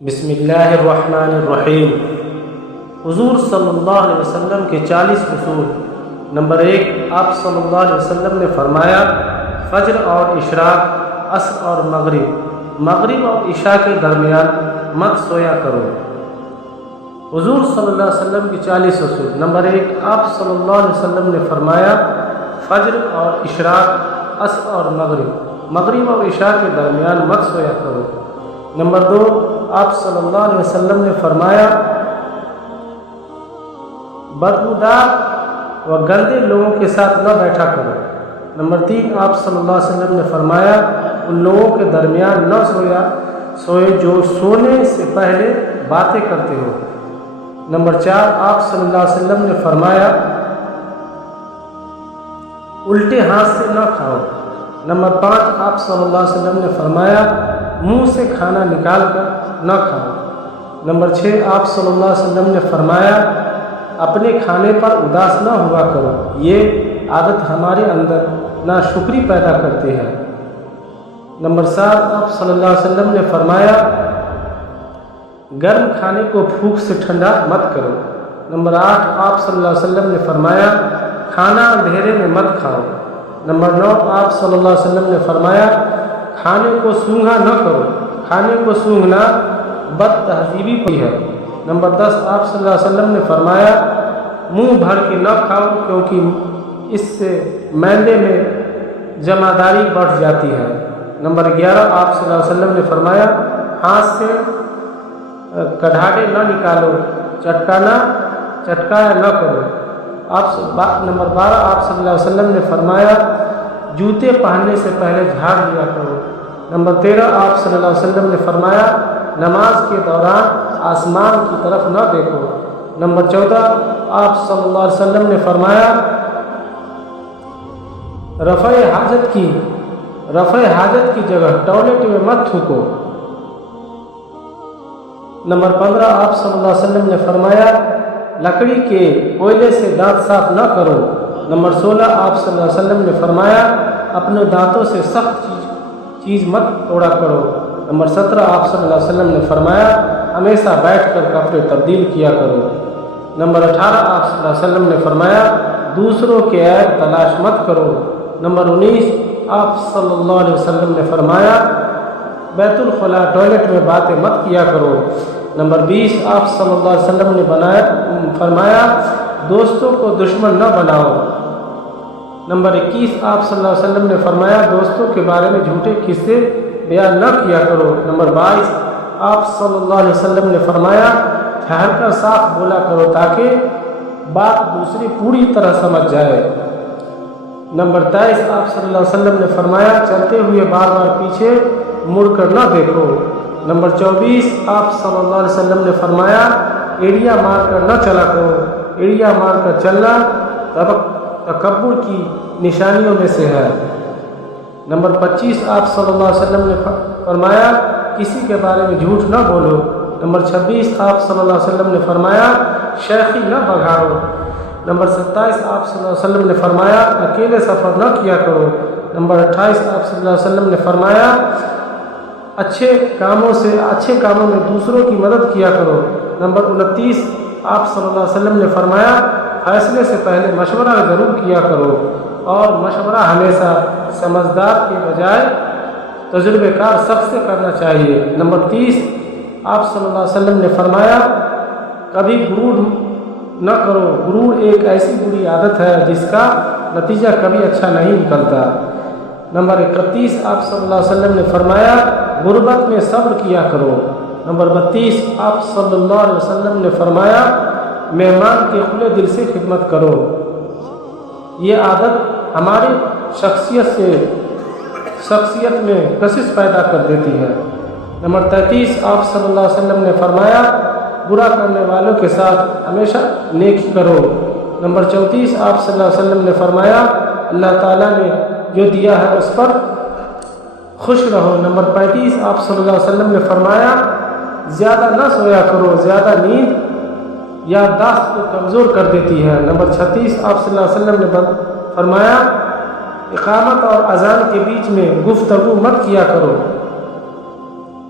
بسم اللہ الرحمن الرحیم۔ حضور صلی اللہ علیہ وسلم کے 40 اصول۔ نمبر 1، آپ صلی اللہ علیہ وسلم نے فرمایا فجر اور اشراق، عصر اور مغرب اور عشاء کے درمیان مت سویا کرو۔ حضور صلی اللہ علیہ وسلم کے 40 اصول۔ نمبر 1، آپ صلی اللہ علیہ وسلم نے فرمایا فجر اور اشراق، عصر اور مغرب اور عشاء کے درمیان مت سویا کرو۔ نمبر 2، آپ صلی اللہ علیہ وسلم نے فرمایا بدبودار و گندے لوگوں کے ساتھ نہ بیٹھا کرو۔ نمبر 3، آپ صلی اللہ علیہ وسلم نے فرمایا ان لوگوں کے درمیان نہ سوئے جو سونے سے پہلے باتیں کرتے ہو۔ نمبر 4، آپ صلی اللہ علیہ وسلم نے فرمایا الٹے ہاتھ سے نہ کھاؤ۔ نمبر 5، آپ صلی اللہ علیہ وسلم نے فرمایا منہ سے کھانا نکال کر نہ کھاؤ۔ نمبر 6، آپ صلی اللہ علیہ وسلم نے فرمایا اپنے کھانے پر اداس نہ ہوا کرو، یہ عادت ہمارے اندر ناشکری پیدا کرتی ہے۔ نمبر 7، آپ صلی اللہ علیہ وسلم نے فرمایا گرم کھانے کو پھوک سے ٹھنڈا مت کرو۔ نمبر 8، آپ صلی اللہ علیہ وسلم نے فرمایا کھانا اندھیرے میں مت کھاؤ۔ نمبر 9، آپ صلی اللہ علیہ وسلم نے فرمایا کھانے کو سونگھا نہ کرو، کھانے کو سونگھنا بد تہذیبی کی ہے۔ نمبر 10، آپ صلی اللہ علیہ وسلم نے فرمایا منہ بھر کے نہ کھاؤ کیونکہ اس سے معدے میں جمع داری بڑھ جاتی ہے۔ نمبر 11، آپ صلی اللہ علیہ وسلم نے فرمایا ہاتھ سے کڑھاڑے نہ نکالو، چٹکایا نہ کرو۔ نمبر 12، آپ صلی اللہ علیہ وسلم نے فرمایا جوتے پہننے سے پہلے جھاڑ لیا کرو۔ نمبر 13، آپ صلی اللہ علیہ وسلم نے فرمایا نماز کے دوران آسمان کی طرف نہ دیکھو۔ نمبر 14، آپ صلی اللہ علیہ وسلم نے فرمایا رفع حاجت کی جگہ ٹوائلٹ میں مت تھوکو۔ نمبر 15، آپ صلی اللہ علیہ وسلم نے فرمایا لکڑی کے کوئلے سے دانت صاف نہ کرو۔ نمبر 16، آپ صلی اللہ علیہ وسلم نے فرمایا اپنے دانتوں سے سخت چیز مت توڑا کرو۔ نمبر 17، آپ صلی اللہ علیہ وسلم نے فرمایا ہمیشہ بیٹھ کر کپڑے تبدیل کیا کرو۔ نمبر 18، آپ صلی اللہ علیہ وسلم نے فرمایا دوسروں کے عیب تلاش مت کرو۔ نمبر 19، آپ صلی اللہ علیہ وسلم نے فرمایا بیت الخلاء ٹوائلٹ میں باتیں مت کیا کرو۔ نمبر 20، آپ صلی اللہ علیہ وسلم نے فرمایا دوستوں کو دشمن نہ بناؤ۔ نمبر 21، آپ صلی اللہ علیہ وسلم نے فرمایا دوستوں کے بارے میں جھوٹے قصے بیان نہ کیا کرو۔ نمبر 22، آپ صلی اللہ علیہ وسلم نے فرمایا ٹھہر کر صاف بولا کرو تاکہ بات دوسری پوری طرح سمجھ جائے۔ نمبر 23، آپ صلی اللہ علیہ وسلم نے فرمایا چلتے ہوئے بار بار پیچھے مڑ کر نہ دیکھو۔ نمبر 24، آپ صلی اللہ علیہ وسلم نے فرمایا ایڑیاں مار کر نہ چلا کرو، ایڑیاں مار کر چلنا تکبر کی نشانیوں میں سے ہے۔ نمبر 25، آپ صلی اللہ علیہ وسلم نے فرمایا کسی کے بارے میں جھوٹ نہ بولو۔ نمبر 26، آپ صلی اللہ علیہ وسلم نے فرمایا شیخی نہ بگاڑو۔ نمبر 27، آپ صلی اللہ علیہ وسلم نے فرمایا اکیلے سفر نہ کیا کرو۔ نمبر 28، آپ صلی اللہ علیہ وسلم نے فرمایا اچھے کاموں میں دوسروں کی مدد کیا کرو۔ نمبر 29، آپ صلی اللہ علیہ وسلم نے فرمایا فیصلے سے پہلے مشورہ ضرور کیا کرو اور مشورہ ہمیشہ سمجھدار کے بجائے تجربے کار شخص سے کرنا چاہیے۔ نمبر 30، آپ صلی اللہ علیہ وسلم نے فرمایا کبھی غرور نہ کرو، غرور ایک ایسی بری عادت ہے جس کا نتیجہ کبھی اچھا نہیں نکلتا۔ نمبر 31، آپ صلی اللہ علیہ وسلم نے فرمایا غربت میں صبر کیا کرو۔ نمبر 32، آپ صلی اللہ علیہ وسلم نے فرمایا مہمان کے کھلے دل سے خدمت کرو۔ یہ عادت ہماری شخصیت میں کشش پیدا کر دیتی ہے۔ نمبر 33، آپ صلی اللہ علیہ وسلم نے فرمایا برا کرنے والوں کے ساتھ ہمیشہ نیکی کرو۔ نمبر 34، آپ صلی اللہ علیہ وسلم نے فرمایا اللہ تعالیٰ نے جو دیا ہے اس پر خوش رہو۔ نمبر 35، آپ صلی اللہ علیہ وسلم نے فرمایا زیادہ نہ سویا کرو، زیادہ نیند یادداشت کو کمزور کر دیتی ہے۔ نمبر 36، آپ صلی اللہ علیہ وسلم نے فرمایا اقامت اور اذان کے بیچ میں گفتگو مت کیا کرو۔